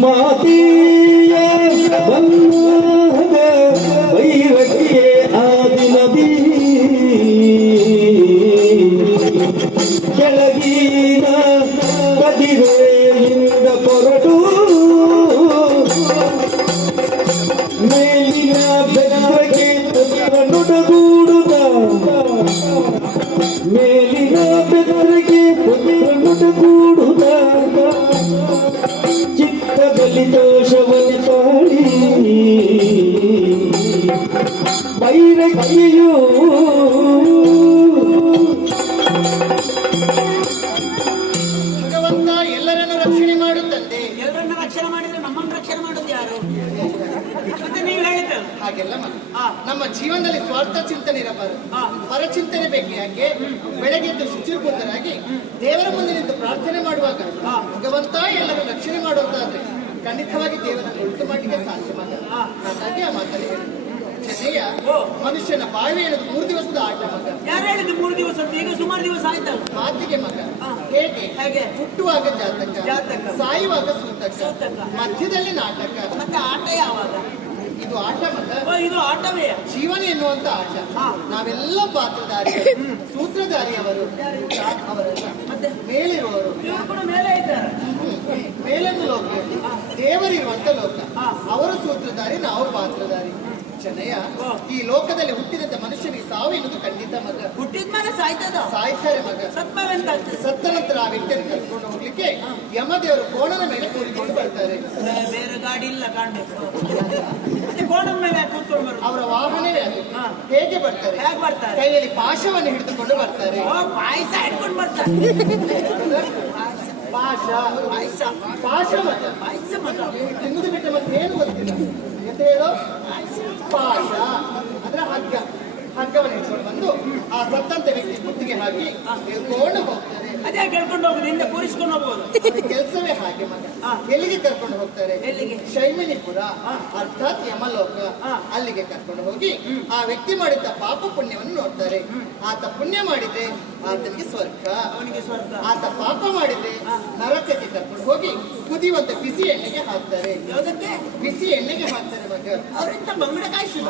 ಮಾತೀಯ ಬಂದಾಗ ಬೈರಕಿಯೇ ಆದಿ ನದಿ ಕೆಳಗಿನ ಕದಿರೆಯಿಂದ ಹೊರಟು ಮೇಲಿನ ಬೆದರಿಗೆ ನುಡಗೂಡುತ್ತ ಮೇಲಿನ ಬೆದರಿಗೆ ನುಡಗೂಡುತ್ತ ಚಿತ್ತದಲ್ಲಿ ದೋಷವನ್ನು ತಾಳಿ ಬೈರಕಿಯು ಭಗವಂತ ಎಲ್ಲರನ್ನು ರಕ್ಷಣೆ ಮಾಡುತ್ತಂತೆ. ಎಲ್ಲರನ್ನ ರಕ್ಷಣೆ ಮಾಡಿದ್ರೆ ನಮ್ಮನ್ನು ರಕ್ಷಣೆ ಮಾಡೋದು ಯಾರು? ಮತ್ತೆ ನೀವು ಹೇಳಿದ್ರು ಹಾಗೆಲ್ಲ ನಮ್ಮ ಜೀವನದಲ್ಲಿ ಸ್ವಾರ್ಥ ಚಿಂತನೆ ಇರಬಾರದು, ಪರಚಿಂತನೆ ಬೇಕು. ಯಾಕೆ ಬೆಳಗ್ಗೆದ್ದು ಶುಚಿರ್ಭೂತರಾಗಿ ದೇವರ ಮುಂದೆ ನಿಂತು ಪ್ರಾರ್ಥನೆ ಮಾಡುವಾಗ ಭಗವಂತ ಎಲ್ಲರೂ ರಕ್ಷಣೆ ಮಾಡುವಂತಾದ್ರೆ ಖಂಡಿತವಾಗಿ ದೇವರನ್ನು ಉಂಟು ಮಾಡಲಿಕ್ಕೆ ಸಾಧ್ಯ ಮಾಡಲ್ಲ. ಹಾಗಾಗಿ ಆ ಮಾತಲ್ಲಿ ಚೆನ್ನಯ್ಯ ಮನುಷ್ಯನ ಬಾಳ್ವೆ ಹೇಳುದು 3 ದಿವಸದ ಆಟ ಮಗ. ಯಾರು ಹೇಳಿದ್ದು 3 ದಿವಸ? ಈಗ ಸುಮಾರು ದಿವಸ ಆಯ್ತಲ್ಲ. ಮಾತಿಗೆ ಮಗ ಹೇಗೆ ಹುಟ್ಟುವಾಗ ಜಾತಕ, ಸಾಯುವಾಗ ಸೂತಕ, ಮಧ್ಯದಲ್ಲಿ ನಾಟಕ, ಮತ್ತೆ ಆಟ ಯಾವಾಗ? ಇದು ಆಟ ಮಗ. ಇದು ಆಟವೇ ಜೀವನ ಎನ್ನುವಂತ ಆಟ. ನಾವೆಲ್ಲ ಪಾತ್ರಧಾರಿ, ಸೂತ್ರಧಾರಿಯವರು ಅವರಲ್ಲ, ಮತ್ತೆ ಮೇಲಿರುವವರು. ಇವರು ಕೂಡ ಮೇಲೆ ಇದ್ದಾರೆ. ಮೇಲನ್ನು ಲೋಕ, ದೇವರಿರುವಂತ ಲೋಕ. ಅವರು ಸೂತ್ರಧಾರಿ, ನಾವು ಪಾತ್ರಧಾರಿ. ಚೆನ್ನಯ್ಯ, ಈ ಲೋಕದಲ್ಲಿ ಹುಟ್ಟಿದಂತ ಮನುಷ್ಯನಿಗೆ ಸಾವು ಎನ್ನುವುದು ಖಂಡಿತ ಮಗ. ಹುಟ್ಟಿದ್ಮೇಲೆ ಸಾಯ್ತಾರೆ ಮಗ. ಸತ್ತ ನಂತರ ಆ ವ್ಯಕ್ತಿಯನ್ನು ಕರ್ಕೊಂಡು ಹೋಗ್ಲಿಕ್ಕೆ ಯಮದೇವರು ಕೋಣದ ಮೇಲೆ ಕೂರಿಕೊಂಡು ಬರ್ತಾರೆ. ಬೇರೆ ಗಾಡಿ ಇಲ್ಲ ಕಾಣ್ಬೇಕು, ಕೋಣದ ಮೇಲೆ ಕೂತ್ಕೊಂಡು ಬರ್ತಾರೆ. ಅವರ ವಾಹನವೇ ಅದು. ಹೇಗೆ ಬರ್ತಾರೆ? ಕೈಯಲ್ಲಿ ಪಾಶವನ್ನು ಹಿಡಿದುಕೊಂಡು ಬರ್ತಾರೆ. ಪಾಯಸ ಹಿಡ್ಕೊಂಡು ಬರ್ತಾರೆ. ಪಾಶ ಮಗ ತಿನ್ನುವುದು ಬಿಟ್ಟು ಮತ್ತೆ ಏನು ಗೊತ್ತಿಲ್ಲ. ಎಂತ ಹೇಳೋ? ಪಾಶ ಅಂದ್ರೆ ಹಗ್ಗವನ್ನು ಹಿಡ್ಕೊಂಡು ಬಂದು ಆ ಸತ್ತಂತ ವ್ಯಕ್ತಿ ಕುತ್ತಿಗೆ ಹಾಕಿ ಎಳ್ಕೊಂಡು ಹೋಗ್ತಾರೆ. ಅದೇ ಕೇಳ್ಕೊಂಡು ಹೋಗುದು, ಹಿಂದೆ ಕೂರಿಸ್ಕೊಂಡು ಹೋಗ್ಬೋದು. ಕೆಲಸವೇ ಹಾಗೆ ಮಗ. ಎಲ್ಲಿಗೆ ಕರ್ಕೊಂಡು ಹೋಗ್ತಾರೆ? ಶೈಮಿನಿಪುರ ಅರ್ಥಾತ್ ಯಮಲೋಕ. ಅಲ್ಲಿಗೆ ಕರ್ಕೊಂಡು ಹೋಗಿ ಆ ವ್ಯಕ್ತಿ ಮಾಡಿದ್ದ ಪಾಪ ಪುಣ್ಯವನ್ನು ನೋಡ್ತಾರೆ. ಆತ ಪುಣ್ಯ ಮಾಡಿದ್ರೆ ಆತನಿಗೆ ಸ್ವರ್ಗ, ಅವನಿಗೆ ಸ್ವರ್ಗ. ಆತ ಪಾಪ ಮಾಡಿದ್ರೆ ನರಕಕ್ಕೆ ಕರ್ಕೊಂಡು ಹೋಗಿ ಕುದಿಯುವಂತ ಬಿಸಿ ಎಣ್ಣೆಗೆ ಹಾಕ್ತಾರೆ. ಯಾವುದಕ್ಕೆ? ಬಿಸಿ ಎಣ್ಣೆಗೆ ಹಾಕ್ತಾರೆ ಮಗ. ಅವರಿಂದ ಬಂಗಡ ಕಾಯಿಸಿದ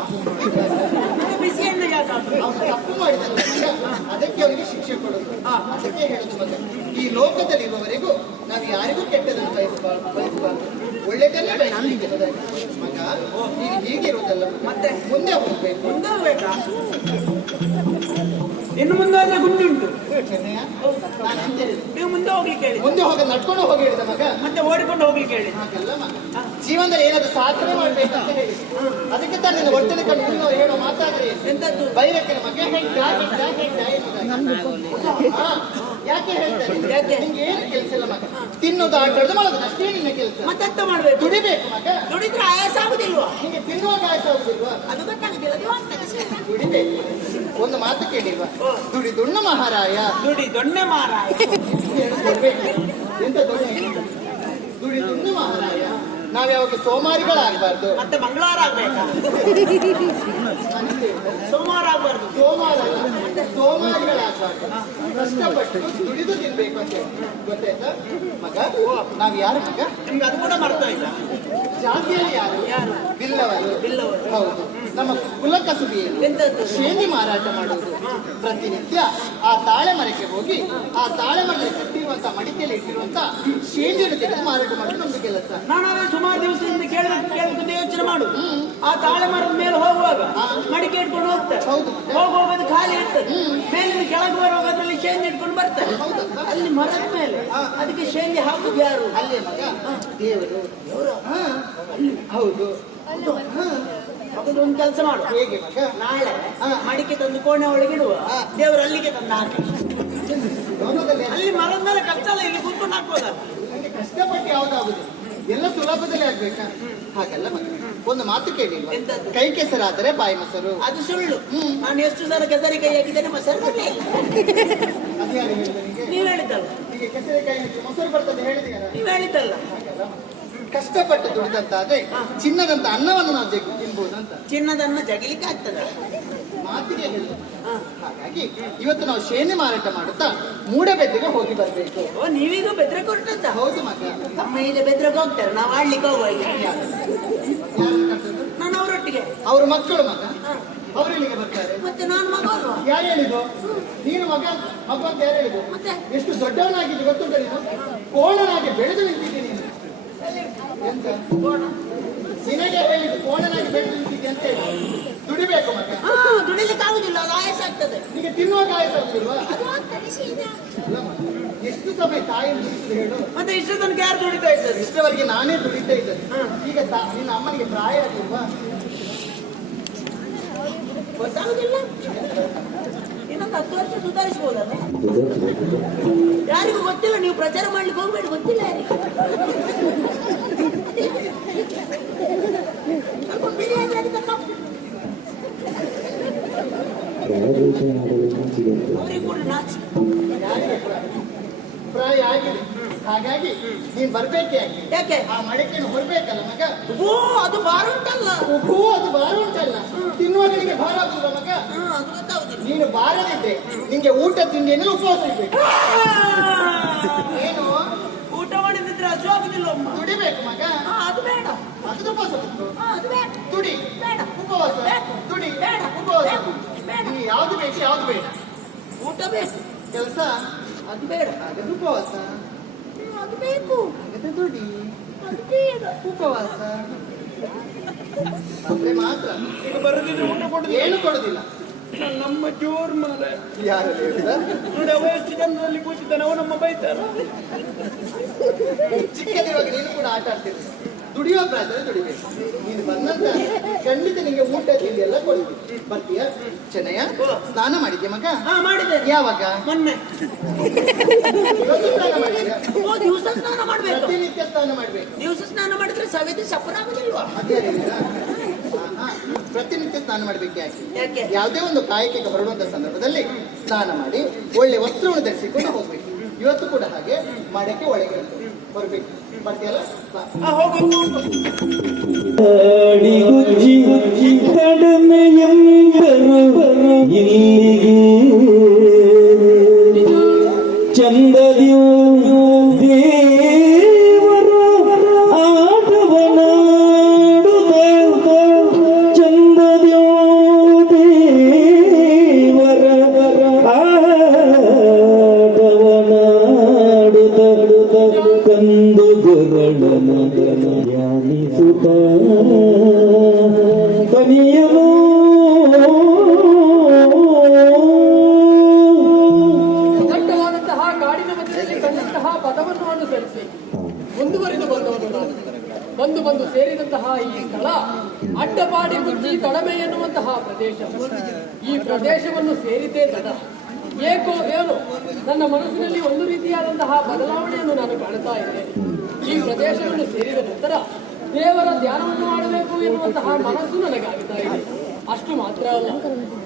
ಬಿಸಿ ಎಣ್ಣೆ ಅವನು ತಪ್ಪು ಮಾಡಿದಂತ ಅದಕ್ಕೆ ಅವನಿಗೆ ಶಿಕ್ಷೆ ಕೊಡುದು. ಅದಕ್ಕೆ ಹೇಳುದು ಮಗ, ಈ ಲೋಕದಲ್ಲಿ ಇರುವವರೆಗೂ ನಾವು ಯಾರಿಗೂ ಕೆಟ್ಟದನ್ನು ಬಯಸಬಾರದು, ಒಳ್ಳೆದನ್ನೇ ಬಯಸಲಿಕ್ಕೆ ಮಗ. ಈಗ ಹೀಗಿರುವುದಲ್ಲ, ಮತ್ತೆ ಮುಂದೆ ಹೋಗ್ಬೇಕು. ಮುಂದೆ ಹೋಗ್ಬೇಕಾ? ಇನ್ನು ಮುಂದೆ ಹೋದ್ರೆ ಗುಂಡುಂಟು. ನೀವು ಮುಂದೆ ಹೋಗ್ಲಿಕ್ಕೆ ಹೇಳಿ. ಮುಂದೆ ಹೋಗ ನಡ್ಕೊಂಡು ಹೋಗಿ ಹೇಳಿದ ಮಗ. ಮತ್ತೆ ಓಡಿಕೊಂಡು ಹೋಗ್ಲಿಕ್ಕೆ ಹೇಳಿ. ಹಾಗಲ್ಲ ಮಗ, ಜೀವನದಲ್ಲಿ ಏನಾದ್ರು ಸಾಧನೆ ಮಾಡ್ಬೇಕಂತ ಹೇಳಿ. ಅದಕ್ಕೆ ತಾನು ನಿನ್ನ ಹೊಟ್ಟೆನ ಕಂಡು ಹೇಳೋ ಮಾತಾಡ್ರಿ. ಎಂತದ್ದು? ಬೈರಕ್ಕೆ ಮಗ ಯಾಕೆ ಹೇಳ್ತಾರೆ? ನಿಂಗೆ ಏನು ಕೆಲಸ ಇಲ್ಲ ಮಗ. ತಿನ್ನೋದು, ಆಟಾಡೋದು, ಮಾಡೋದು ಅಷ್ಟೇ ನಿನ್ನ ಕೆಲಸ. ಮತ್ತೆಂತ ಮಾಡ್ಬೇಕು? ದುಡಿಬೇಕು ಮಗ. ದುಡಿದ್ರೆ ಆಯಾಸ ಆಗುದಿಲ್ವಾ? ನಿಂಗೆ ತಿನ್ನುವಾಗ ಆಯಾಸ ಆಗುದಿಲ್ವಾ? ಅದು ಗೊತ್ತಾಗುದಿಲ್ಲ. ದುಡಿಬೇಕು. ಒಂದು ಮಾತು ಕೇಳಿಲ್ವಾ? ದುಡಿ ದುಣ್ಣ ಮಹಾರಾಯ, ದುಡಿ ದೊಣ್ಣೆ ಮಾರಾಯ. ಎಂತ ದುಡಿ ದುಣ್ಣ ಮಹಾರಾಯ. ನಾವ್ಯಾವಾಗ ಸೋಮಾರಿಗಳಾಗಬಾರ್ದು. ಮತ್ತೆ ಮಂಗಳವಾರ ಆಗ್ಬೇಕಾ? ಸೋಮವಾರ ಆಗ್ಬಾರ್ದು. ಸೋಮಾರಿಗಳಾಗಬಾರ್ದು. ಕಷ್ಟಪಟ್ಟು ದುಡಿದು ತಿನ್ಬೇಕು ಅಂತ ಗೊತ್ತಾಯ್ತಾ ಮಗ? ನಾವ್ ಯಾರು ಮಗ? ನಿಮ್ಗೆ ಅದು ಕೂಡ ಮರ್ತಾ ಇಲ್ಲ. ಜಾತಿಯಲ್ಲಿ ಯಾರು? ಬಿಲ್ಲವರು. ಹೌದು. ನಮ್ಮ ಕುಲಕಸುಬಿ ಶೇಂದಿ ಮಾರಾಟ ಮಾಡುವುದು. ಪ್ರತಿನಿತ್ಯ ಆ ತಾಳೆ ಮರಕ್ಕೆ ಹೋಗಿ ಆ ತಾಳೆ ಮರದಲ್ಲಿ ಕಟ್ಟಿರುವಂತ ಮಡಿಕೆಯಲ್ಲಿ ಇಟ್ಟಿರುವಂತ ಶೇಂದಿಯನ್ನು ತೆಗೆದು ಮಾರಾಟ ಮಾಡುವುದು ನಮ್ದು ಕೆಲಸ. ನಾನು ಸುಮಾರು ದಿವಸದಿಂದ ಕೇಳಬೇಕು ಯೋಚನೆ ಮಾಡು. ಆ ತಾಳೆ ಮರದ ಮೇಲೆ ಹೋಗುವಾಗ ಮಡಿಕೆ ಇಟ್ಕೊಂಡು ಹೋಗ್ತಾರೆ. ಹೋಗೋದು ಖಾಲಿ ಇರ್ತದೆ. ಮೇಲಿನ ಕೆಳಗೆ ಬರುವಾಗದ್ರಲ್ಲಿ ಶೇಂದಿ ಇಟ್ಕೊಂಡು ಬರ್ತಾರೆ. ಅಲ್ಲಿ ಮರದ ಮೇಲೆ ಅದಕ್ಕೆ ಶೇಂದಿ ಹಾಕುದು ಯಾರು? ಅಲ್ಲೇ ಮಗ ದೇವರು. ಹೌದು. ಒಂದು ಕೆಲಸ ಮಾಡು. ಹೇಗೆ ಮಗ? ನಾಳೆ ಮಡಿಕೆ ತಂದು ಕೋಣೆ ಒಳಗಿಡುವ, ದೇವರು ಅಲ್ಲಿಗೆ ತಂದು ಹಾಕಿ. ಅಲ್ಲಿ ಮರದ ಮೇಲೆ ಕಷ್ಟ ಇಲ್ಲ, ಇಲ್ಲಿ ಕುತ್ಕೊಂಡು ಹಾಕ್ಬೋದಲ್ಲ. ಕಷ್ಟಪಟ್ಟು ಯಾವ್ದಾಗುದು ಎಲ್ಲ ಸುಲಭದಲ್ಲಿ ಆಗ್ಬೇಕಾ? ಹಾಗಲ್ಲ ಮಗ. ಒಂದು ಮಾತು ಕೇಳಿಲ್ವಾ? ಕೈ ಕೆಸರಾದರೆ ಬಾಯಿ ಮೊಸರು. ಅದು ಸುಳ್ಳು. ನಾನು ಎಷ್ಟು ಸಲ ಕೆಸರಿ ಕೈ ಹಾಕಿದ್ದೇನೆ, ಮೊಸರು ಬರಲಿಲ್ಲ. ನೀವು ಹೇಳಿದ್ದಲ್ಲ. ಈಗ ಕೆಸರಿ ಕೈ ಮೊಸರು ಬರ್ತದೆ ಹೇಳಿದೀರ. ನೀವು ಹೇಳಿದ್ದಲ್ಲ. ಕಷ್ಟಪಟ್ಟು ದುಡಿದಂತಾದ್ರೆ ಚಿನ್ನದಂತ ಅನ್ನವನ್ನು ನಾವು ತಿನ್ಬಹುದು ಅಂತ. ಚಿನ್ನದ ಅನ್ನ ಜಗಿಲಿಕ್ಕೆ ಆಗ್ತದ? ಮಾತಿಗೆ ಹೇಳಿದ. ಹಾಗಾಗಿ ಇವತ್ತು ನಾವು ಶೇನೆ ಮಾರಾಟ ಮಾಡುತ್ತಾ ಮೂಡಬೆದ್ರಿಗೆ ಹೋಗಿ ಬರ್ಬೇಕು. ಓ ನೀವೀಗ ಬೆದ್ರೆ ಕೊಟ್ಟದ್ದ? ಹೌದು ಮಗ. ನಮ್ಮ ಇಲ್ಲಿ ಬೆದ್ರಕ್ಕೆ ಹೋಗ್ತಾರೆ, ನಾವು ಆಡ್ಲಿಕ್ಕೆ ಹೋಗುವ ಈಗ. ನಾನು ಅವರೊಟ್ಟಿಗೆ. ಅವ್ರ ಮಕ್ಕಳು ಮಗ, ಅವ್ರು ಇಲ್ಲಿಗೆ ಬರ್ತಾರೆ. ಮತ್ತೆ ನಾನು ಮಗ ಅಲ್ವಾ? ಯಾರು ಹೇಳಿದ್ರು ನೀನು ಮಗ ಮಗ ಅಂತ ಯಾರು ಹೇಳಿದ್ರು? ಮತ್ತೆ ಎಷ್ಟು ದೊಡ್ಡವನಾಗಿದ್ದು ಗೊತ್ತುಂಟ ನೀನು? ಕೋಣನಾಗಿ ಬೆಳೆದು ನಿಂತಿದ್ದೆ ನೀನು. ಎಂತ ನಿನಗೆ ಹೇಳಿದ್ದು ಕೋಣನಾಗಿ ಬೆಳೆದು ನಿಂತಿದ್ದೆ ಅಂತ ಹೇಳಿ. ದುಡಿಬೇಕು ಮಗ. ದುಡಿಲಿಕ್ಕೆ ಆಗುದಿಲ್ಲ, ಆಯಾಸ ಆಗ್ತದೆ. ನಿನಗೆ ತಿನ್ನುವಾಗ ಆಯ್ತಾಗ್ತಿಲ್ವಾ? ಅದು ಆಗ್ತದೆ ಶೀತ. ಅಲ್ಲ ಮಗ, ಎಷ್ಟು ಸಮಯ ತಾಯಿ ದುಡಿಸಿದ್ರು ಹೇಳು? ಮತ್ತೆ ಇಷ್ಟು ತನಕ ಯಾರು ದುಡಿತಾ ಇದ್ದಾರೆ? ಇಷ್ಟವರೆಗೆ ನಾನೇ ದುಡಿತಾ ಇದ್ದೇನೆ. ಈಗ ನಿನ್ನ ಅಮ್ಮನಿಗೆ ಪ್ರಾಯ ಆಗಿಲ್ವಾ? ಗೊತ್ತಾಗುದಿಲ್ಲ. ಇನ್ನೊಂದು 10 ವರ್ಷ ಸುಧಾರಿಸಬಹುದಲ್ಲ? ಯಾರಿಗೂ ಗೊತ್ತಿಲ್ಲ, ನೀವು ಪ್ರಚಾರ ಮಾಡ್ಲಿಕ್ಕೆ ಹೋಗ್ಬೇಡಿ, ಗೊತ್ತಿಲ್ಲ ಯಾರಿಗೆ. ಸ್ವಲ್ಪ ಬಿಡಿ ಅಂದ್ರೆ ಅದಕ್ಕೆ ತಪ್ಪು. ಅವ್ರಿಗೆ ಕೂಡ ನಾಚಿಕೆ. ಯಾರಿಗೆ ಪ್ರಾಯ ಆಗಿದೆ, ಹಾಗಾಗಿ ನೀನ್ ಬರ್ಬೇಕೆ ಆಗಿ. ಯಾಕೆ? ಆ ಮಡಿಕೆಯನ್ನು ಹೊರಬೇಕಲ್ಲ ಮಗ. ಓ ಅದು ಭಾರ ಉಂಟಲ್ಲ. ಉಪ್ಪು ಅದು ಭಾರ ಉಂಟಲ್ಲ, ತಿನ್ನುವಾಗ ನಿನಗೆ ಭಾರ ಆಗ್ತದ ಮಗ. ಅದು ಗೊತ್ತಾಗುದಿಲ್ಲ. ನೀನು ಬಾರದಿದ್ರೆ ನಿಂಗೆ ಊಟ ತಿಂಡಿಯನ್ನು ಉಪವಾಸ ಇರ್ಬೇಕು. ಏನು ಊಟ ಮಾಡಿದ್ರೆ ಹಸು ಆಗುದಿಲ್ಲ ಅಮ್ಮ. ದುಡಿಬೇಕು ಮಗ. ಅದು ಬೇಡ. ಅದು ಉಪವಾಸ ಬಿಟ್ಟು ಅದು ಬೇಡ. ದುಡಿ ಬೇಡ. ಉಪವಾಸ ದುಡಿ ಬೇಡ ಉಪವಾಸ. ಬೇಡ. ನೀನು ಯಾವ್ದು ಬೇಕು ಯಾವ್ದು ಬೇಡ? ಊಟ ಬೇಕು, ಕೆಲಸ ಅದು ಬೇಡ. ಹಾಗಾದ್ರೆ ಉಪವಾಸ, ಅದು ಬೇಕು, ಹಾಗಾದ್ರೆ ದುಡಿ ಅದು ಬೇಡ. ಉಪವಾಸ ಅಂದ್ರೆ ಮಾತ್ರ. ಈಗ ಬರೋದಿದ್ರೆ ಊಟ ಕೊಡುದು ಏನು ಕೊಡುದಿಲ್ಲ. ನಮ್ಮ ಜೋರ್ ಮಾರ. ಯಾರು ಹೇಳಿದ? ನೋಡಿ ಅವ ಎಷ್ಟು ಜನರಲ್ಲಿ ಕೂತಿದ್ದಾನೆ, ಅವ ನಮ್ಮ ಬೈತಾರ. ಚಿಕ್ಕದಿರುವಾಗ ನೀನು ಕೂಡ ಆಟ ಆಡ್ತಿದ್ದೆ. ದುಡಿಯೋ ಪ್ರಾಯದಲ್ಲಿ ದುಡಿಬೇಕು. ನೀನು ಬಂದಂತ ಖಂಡಿತ ನಿಂಗೆ ಊಟ ತಿಂಡಿ ಎಲ್ಲ ಕೊಡ್ತೀವಿ. ಬರ್ತೀಯ? ಚೆನ್ನಯ್ಯ, ಸ್ನಾನ ಮಾಡಿದ್ಯಾ ಮಗ? ಮಾಡಿದೆ. ಯಾವಾಗ? ಮೊನ್ನೆ. ಇವತ್ತು ಸ್ನಾನ ಮಾಡಿದ್ಯಾ? ಓ ದಿವಸ ಸ್ನಾನ ಮಾಡ್ಬೇಕು. ಪ್ರತಿನಿತ್ಯ ಸ್ನಾನ ಮಾಡ್ಬೇಕು. ದಿವಸ ಸ್ನಾನ ಮಾಡಿದ್ರೆ ಸವೆದಿ ಸಫರ ಆಗುದಿಲ್ವಾ? ಅದೇ ಹೇಳಿದ್ರಾ? ಪ್ರತಿನಿತ್ಯ ಸ್ನಾನ ಮಾಡ್ಬೇಕು. ಯಾಕೆ? ಯಾಕೆ? ಯಾವುದೇ ಒಂದು ಕಾಯಕಕ್ಕೆ ಹೊರಡುವಂತ ಸಂದರ್ಭದಲ್ಲಿ ಸ್ನಾನ ಮಾಡಿ ಒಳ್ಳೆ ವಸ್ತ್ರವನ್ನು ಧರಿಸಿಕೊಂಡು ಹೋಗ್ಬೇಕು. ಇವತ್ತು ಕೂಡ ಹಾಗೆ ಮಾಡಕ್ಕೆ ಒಳಗೆ ಬರ್ಬೇಕು. ಬರ್ತೀಯಲ್ಲ? ಅಡಿಗುಜ್ಜಿ ಕಡಿಮೆಯೆಂಬರು ಇಲ್ಲಿಗೆ ಚಂದದಿಯು ದೇವರ ಆಟವನಾಡುತ್ತ, ಚಂದದಿಯು ದೇವರ ಆಟವನಾಡುತ್ತ ಕಂದು ಗುರಳನ ಧ್ಯಾನಿಸುತ್ತ ತನಿಯನು ದಟ್ಟವಾದಂತಹ ಕಾಡಿನ ಮಧ್ಯದಲ್ಲಿ ಕಂಡಂತಹ ಪದವನ್ನು ಅನುಸರಿಸಿ ಮುಂದುವರಿದು ಬಂದವನು ನಾನು. ಬಂದು ಸೇರಿದಂತಹ ಈ ಸ್ಥಳ ಅಡ್ಡಪಾಡಿ ಗುಜ್ಜಿ ತಡಮೆ ಎನ್ನುವಂತಹ ಪ್ರದೇಶ. ಈ ಪ್ರದೇಶವನ್ನು ಸೇರಿದ್ದೇ ತಡ. ಏಕೋ ಏನು ನನ್ನ ಮನಸ್ಸಿನಲ್ಲಿ ಒಂದು ರೀತಿಯಾದಂತಹ ಬದಲಾವಣೆಯನ್ನು ನಾನು ಕಾಣ್ತಾ ಇದ್ದೇನೆ. ಈ ಪ್ರದೇಶವನ್ನು ಸೇರಿದ ನಂತರ ದೇವರ ಧ್ಯಾನವನ್ನು ಮಾಡಬೇಕು ಎನ್ನುವಂತಹ ಮನಸ್ಸು ನನಗಾಗ್ತಾ ಇದೆ. ಅಷ್ಟು ಮಾತ್ರ ಅಲ್ಲ,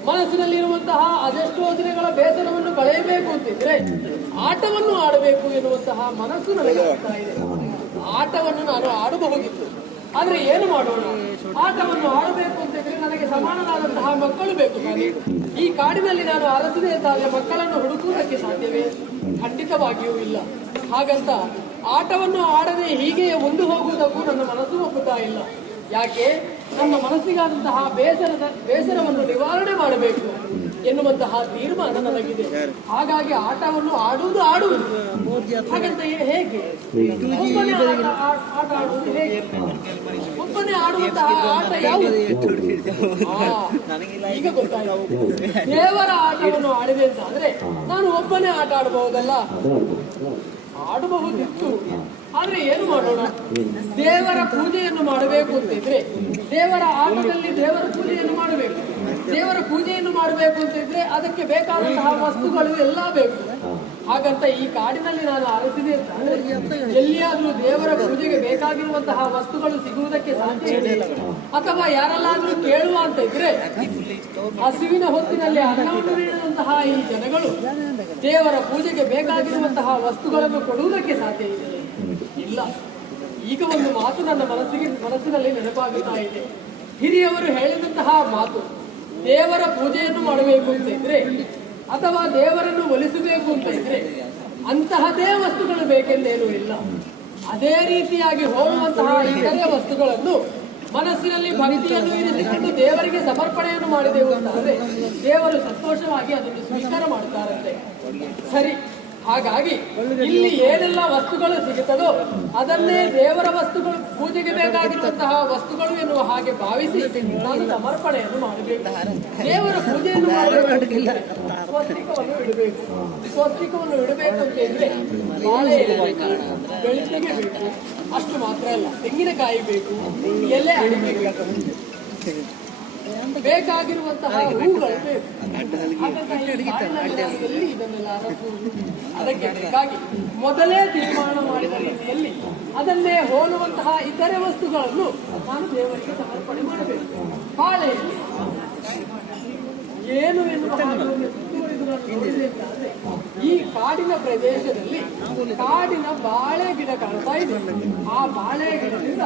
ಮನಸ್ಸಿನಲ್ಲಿರುವಂತಹ ಅದೆಷ್ಟೋ ದಿನಗಳ ಬೇಸರವನ್ನು ಕಳೆಯಬೇಕು ಅಂತಿದ್ರೆ ಆಟವನ್ನು ಆಡಬೇಕು ಎನ್ನುವಂತಹ ಮನಸ್ಸು ನನಗಾಗ್ತಾ ಇದೆ. ಆಟವನ್ನು ನಾನು ಆಡಬಹುದಿತ್ತು, ಆದ್ರೆ ಏನು ಮಾಡೋಣ? ಆಟವನ್ನು ಆಡಬೇಕು ಅಂತಿದ್ರೆ ನನಗೆ ಸಮಾನವಾದಂತಹ ಮಕ್ಕಳು ಬೇಕು ತಾನೆ. ಈ ಕಾಡಿನಲ್ಲಿ ನಾನು ಅರಸಿದೆ ಅಂತಾದ್ರೆ ಮಕ್ಕಳನ್ನು ಹುಡುಕುವುದಕ್ಕೆ ಸಾಧ್ಯವೇ? ಖಂಡಿತವಾಗಿಯೂ ಇಲ್ಲ. ಹಾಗಂತ ಆಟವನ್ನು ಆಡದೆ ಹೀಗೆಯೇ ಮುಂದೆ ಹೋಗುವುದಕ್ಕೂ ನನ್ನ ಮನಸ್ಸು ಒಪ್ಪುತ್ತಾ ಇಲ್ಲ. ಯಾಕೆ? ನನ್ನ ಮನಸ್ಸಿಗಾದಂತಹ ಬೇಸರವನ್ನು ನಿವಾರಣೆ ಮಾಡಬೇಕು ಎನ್ನುವಂತಹ ತೀರ್ಮಾನ ನನಗಿದೆ. ಹಾಗಾಗಿ ಆಟವನ್ನು ಆಡುವುದು. ಹಾಗಂತ ಹೇಗೆ ಒಬ್ಬನೇ ಆಟ ಆಡುವುದು ಹೇಗೆ? ಒಬ್ಬನೇ ಆಡುವಂತಹ ಆಟ ಯಾವುದು? ಈಗ ಗೊತ್ತಾಯಿತು. ದೇವರ ಆಟವನ್ನು ಆಡಿದೆ ಅಂತ ಆದ್ರೆ ನಾನು ಒಬ್ಬನೇ ಆಟ ಆಡಬಹುದಲ್ಲ? ಆಡಬಹುದಿತ್ತು, ಆದ್ರೆ ಏನು ಮಾಡೋಣ? ದೇವರ ಪೂಜೆಯನ್ನು ಮಾಡಬೇಕು ಅಂತಿದ್ರೆ ದೇವರ ಆಟದಲ್ಲಿ ದೇವರ ಪೂಜೆಯನ್ನು ಮಾಡಬೇಕು. ದೇವರ ಪೂಜೆಯನ್ನು ಮಾಡಬೇಕು ಅಂತಿದ್ರೆ ಅದಕ್ಕೆ ಬೇಕಾದಂತಹ ವಸ್ತುಗಳು ಎಲ್ಲ ಬೇಕು. ಹಾಗಂತ ಈ ಕಾಡಿನಲ್ಲಿ ನಾನು ಅರಸಿದೆ ಅಂತಂದ್ರೆ ಎಲ್ಲಿಯಾದ್ರೂ ದೇವರ ಪೂಜೆಗೆ ಬೇಕಾಗಿರುವಂತಹ ವಸ್ತುಗಳು ಸಿಗುವುದಕ್ಕೆ ಸಾಧ್ಯ ಇಲ್ಲ. ಅಥವಾ ಯಾರಲ್ಲಾದ್ರೂ ಕೇಳುವ ಅಂತ ಇದ್ರೆ ಹಸಿವಿನ ಹೊತ್ತಿನಲ್ಲಿ ಅನ್ನವನ್ನು ನೀಡಿದಂತಹ ಈ ಜನಗಳು ದೇವರ ಪೂಜೆಗೆ ಬೇಕಾಗಿರುವಂತಹ ವಸ್ತುಗಳನ್ನು ಕೊಡುವುದಕ್ಕೆ ಸಾಧ್ಯ ಇದೆ? ಇಲ್ಲ. ಈಗ ಒಂದು ಮಾತು ನನ್ನ ಮನಸ್ಸಿನಲ್ಲಿ ನೆನಪಾಗುತ್ತಾ ಇದೆ. ಹಿರಿಯವರು ಹೇಳಿದಂತಹ ಮಾತು, ದೇವರ ಪೂಜೆಯನ್ನು ಮಾಡಬೇಕು ಅಂತ ಇದ್ರೆ ಅಥವಾ ದೇವರನ್ನು ಒಲಿಸಬೇಕು ಅಂತ ಇದ್ರೆ ಅಂತಹದೇ ವಸ್ತುಗಳು ಬೇಕೆಂದೇನೂ ಇಲ್ಲ. ಅದೇ ರೀತಿಯಾಗಿ ಹೋಗುವಂತಹ ಇತರೆ ವಸ್ತುಗಳನ್ನು ಮನಸ್ಸಿನಲ್ಲಿ ಭಕ್ತಿಯನ್ನು ಇರಿಸಿಕೊಂಡು ದೇವರಿಗೆ ಸಮರ್ಪಣೆಯನ್ನು ಮಾಡಿದೆವು ಅಂತಾದ್ರೆ ದೇವರು ಸಂತೋಷವಾಗಿ ಅದನ್ನು ಸ್ವೀಕಾರ ಮಾಡ್ತಾರಂತೆ. ಸರಿ, ಹಾಗಾಗಿ ಇಲ್ಲಿ ಏನೆಲ್ಲ ವಸ್ತುಗಳು ಸಿಗುತ್ತದೋ ಅದನ್ನೇ ದೇವರ ವಸ್ತುಗಳು, ಪೂಜೆಗೆ ಬೇಕಾಗಿರುವಂತಹ ವಸ್ತುಗಳು ಎನ್ನುವ ಹಾಗೆ ಭಾವಿಸಿ ನಾನು ಸಮರ್ಪಣೆಯನ್ನು ಮಾಡಬೇಕು. ದೇವರ ಪೂಜೆಯನ್ನು ಮಾಡಬೇಕು, ಸ್ವಸ್ತಿಕವನ್ನು ಇಡಬೇಕು. ಸ್ವಸ್ತಿಕವನ್ನು ಇಡಬೇಕು ಅಂತ ಹೇಳಿದ್ರೆ ಬಾಳೆ ಇಡಬೇಕು, ಬೆಳ್ಳಿಗೆ ಬೇಕು, ಅಷ್ಟು ಮಾತ್ರ ಅಲ್ಲ, ತೆಂಗಿನಕಾಯಿ ಬೇಕು, ಎಲೆ ಅಡಿಕೆ ಬೇಕು, ಬೇಕಾಗಿರುವಂತಹ ಹೂಗಳು ಬೇಕು. ಎಲ್ಲಿ ಇದನ್ನೆಲ್ಲ ಅರಸುವುದು? ಅದಕ್ಕೆ ಬೇಕಾಗಿ ಮೊದಲೇ ತೀರ್ಮಾನ ಮಾಡಿದ ರೀತಿಯಲ್ಲಿ ಅದನ್ನೇ ಹೋಲುವಂತಹ ಇತರೆ ವಸ್ತುಗಳನ್ನು ನಾನು ದೇವರಿಗೆ ಸಮರ್ಪಣೆ ಮಾಡಬೇಕು. ಬಾಳೆಯಲ್ಲಿ ಏನು ಎನ್ನುವ ನೋಡಿದೆ ಅಂತಾದ್ರೆ ಈ ಕಾಡಿನ ಪ್ರದೇಶದಲ್ಲಿ ಕಾಡಿನ ಬಾಳೆ ಗಿಡ ಕಾಣ್ತಾ ಇದೆ. ಆ ಬಾಳೆ ಗಿಡದಿಂದ